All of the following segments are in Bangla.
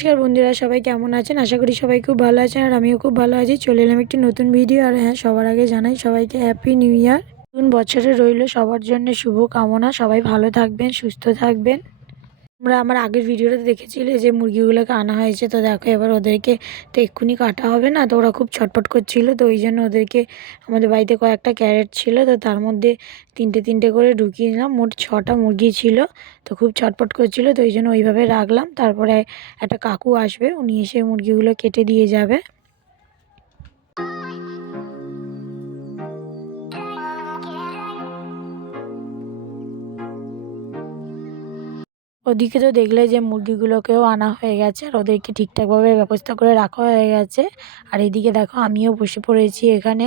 নমস্কার বন্ধুরা, সবাই কেমন আছেন? আশা করি সবাই খুব ভালো আছেন আর আমিও খুব ভালো আছি। চলে এলাম একটি নতুন ভিডিও। আর হ্যাঁ, সবার আগে জানাই সবাইকে হ্যাপি নিউ ইয়ার। নতুন বছরে রইল সবার জন্য শুভ কামনা। সবাই ভালো থাকবেন, সুস্থ থাকবেন। তোমরা আমার আগের ভিডিওতে দেখেছিলে যে মুরগিগুলোকে আনা হয়েছে, তো দেখো এবার ওদেরকে তো এক্ষুনি কাটা হবে না, তো ওরা খুব ছটফট করছিল, তো ওই জন্য ওদেরকে আমাদের বাড়িতে কয়েকটা ক্যারেট ছিল, তো তার মধ্যে তিনটে তিনটে করে ঢুকিয়ে নিলাম। মোট 6টা মুরগি ছিল, তো খুব ছটফট করছিল, তো ওই জন্য ওইভাবে রাখলাম। তারপরে একটা কাকু আসবে, উনি এসে মুরগিগুলো কেটে দিয়ে যাবে। ওদিকে তো দেখলে যে মুরগিগুলোকেও আনা হয়ে গেছে আর ওদেরকে ঠিকঠাকভাবে ব্যবস্থা করে রাখা হয়ে গেছে। আর এদিকে দেখো আমিও বসে পড়েছি এখানে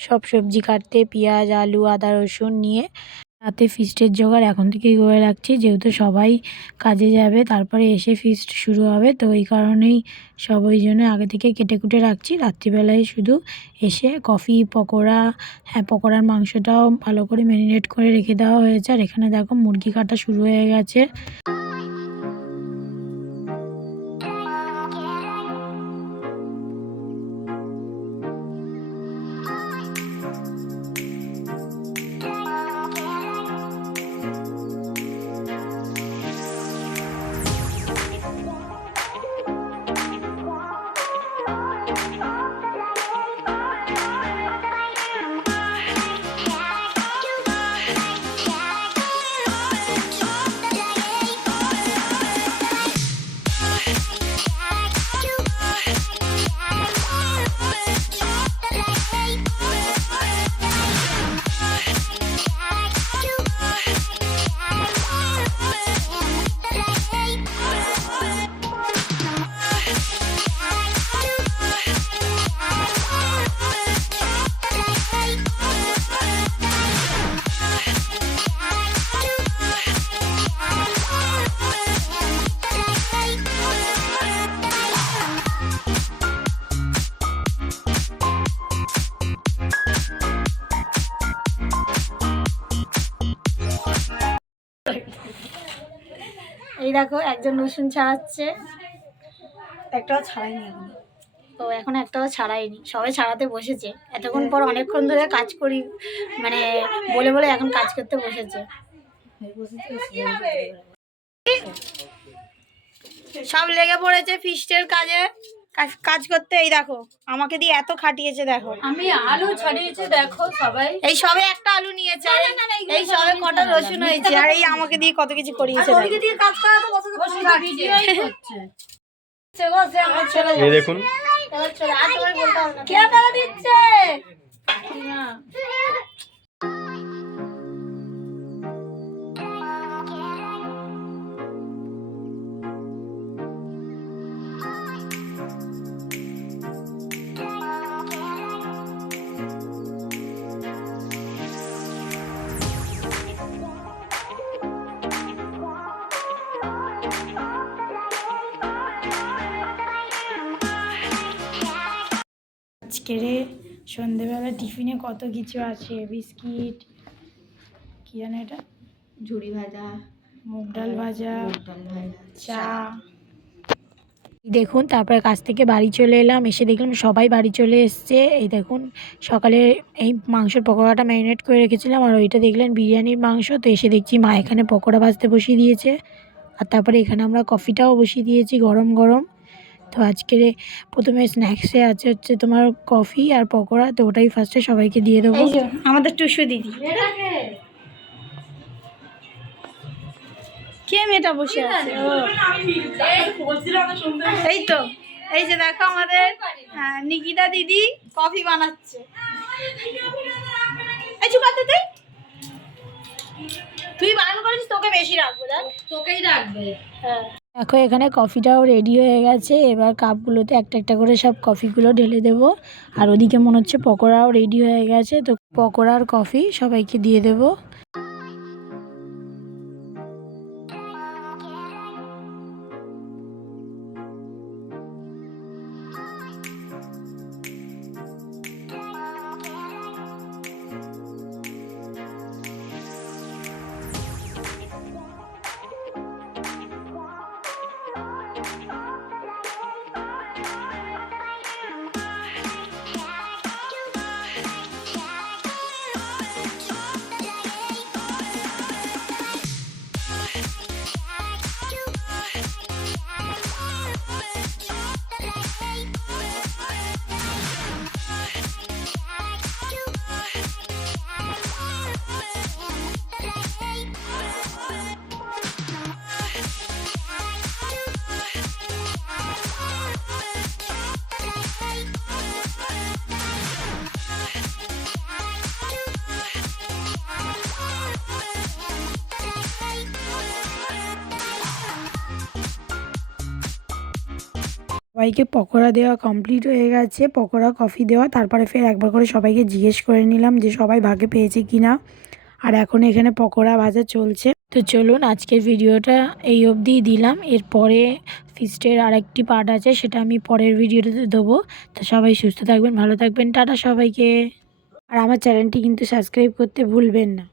সব সবজি কাটতে, পেঁয়াজ, আলু, আদা, রসুন নিয়ে। রাতে ফিস্টের জোগাড় এখন থেকেই করে রাখছি, যেহেতু সবাই কাজে যাবে, তারপরে এসে ফিস্ট শুরু হবে, তো এই কারণেই সব ওই জন্য আগে থেকে কেটে কুটে রাখছি। রাত্রিবেলায় শুধু এসে কফি, পকোড়া, হ্যাঁ পকোড়ার মাংসটাও ভালো করে ম্যারিনেট করে রেখে দেওয়া হয়েছে। আর এখানে দেখো মুরগি কাটা শুরু হয়ে গেছে। এই দেখো একজন রসুন ছাড়াচ্ছে, একটাও ছাড়াইনি এখন, তো এখন একটাও ছাড়াইনি, সবাই ছাড়াতে বসেছে। এতক্ষণ পর অনেকক্ষণ ধরে কাজ করি, মানে বলে বলে এখন কাজ করতে বসেছে। সব লেগে পড়েছে ফিস্টের কাজে, কাজ করতে। এই দেখো আমাকে দিয়ে এত খাটিয়েছে, দেখো আমি আলু ছাড়িয়েছি, দেখো সবাই। এই সবে একটা আলু নিয়েছে, এই সবে কটা রসুন হয়েছে, আর এই আমাকে দিয়ে কত কিছু করিয়েছে। দেখুন কে টাকা দিচ্ছে? আজকের সন্ধেবেলা টিফিনে কত কিছু আছে, বিস্কিট, কি জানো এটা, ঝুড়ি ভাজা, মুগ ডাল ভাজা, চা। দেখুন তারপরে কাছ থেকে বাড়ি চলে এলাম, এসে দেখলাম সবাই বাড়ি চলে এসছে। এই দেখুন সকালে এই মাংসের পকোড়াটা ম্যারিনেট করে রেখেছিলাম, আর ওইটা দেখলেন বিরিয়ানির মাংস। তো এসে দেখছি মা এখানে পকোড়া ভাজতে বসিয়ে দিয়েছে, আর তারপরে এখানে আমরা কফিটাও বসিয়ে দিয়েছি গরম গরম। তো আজকের প্রথমে স্ন্যাক্সে হচ্ছে তোমার কফি আর পকোড়া, তো ওটাই ফার্স্টে সবাইকে দিয়ে দেবো। আমাদের টুসু দিদি, কে মেয়েটা বসে আছে? এই তো, এই যে দেখো আমাদের নিকিতা দিদি কফি বানাচ্ছে। তুই বানান করেছিস, তোকে বেশি রাখবো, দেখ তোকেই রাখবে। হ্যাঁ দেখো এখানে কফিটাও রেডি হয়ে গেছে, এবার কাপগুলোতে একটা একটা করে সব কফিগুলো ঢেলে দেবো। আর ওদিকে মনে হচ্ছে পকোড়াও রেডি হয়ে গেছে, তো পকোড়া আর কফি সবাইকে দিয়ে দেবো। সবাইকে পকোড়া দেওয়া কমপ্লিট হয়ে গেছে, পকোড়া কফি দেওয়া। তারপরে ফের একবার করে সবাইকে জিজ্ঞেস করে নিলাম যে সবাই ভাগে পেয়েছে কিনা। আর এখন এখানে পকোড়া ভাজা চলছে। তো চলুন আজকের ভিডিওটা এই অবধিই দিলাম। এরপরে ফিস্টের আরেকটি পার্ট আছে, সেটা আমি পরের ভিডিওতে দেবো। তো সবাই সুস্থ থাকবেন, ভালো থাকবেন, টাটা সবাইকে। আর আমার চ্যানেলটি কিন্তু সাবস্ক্রাইব করতে ভুলবেন না।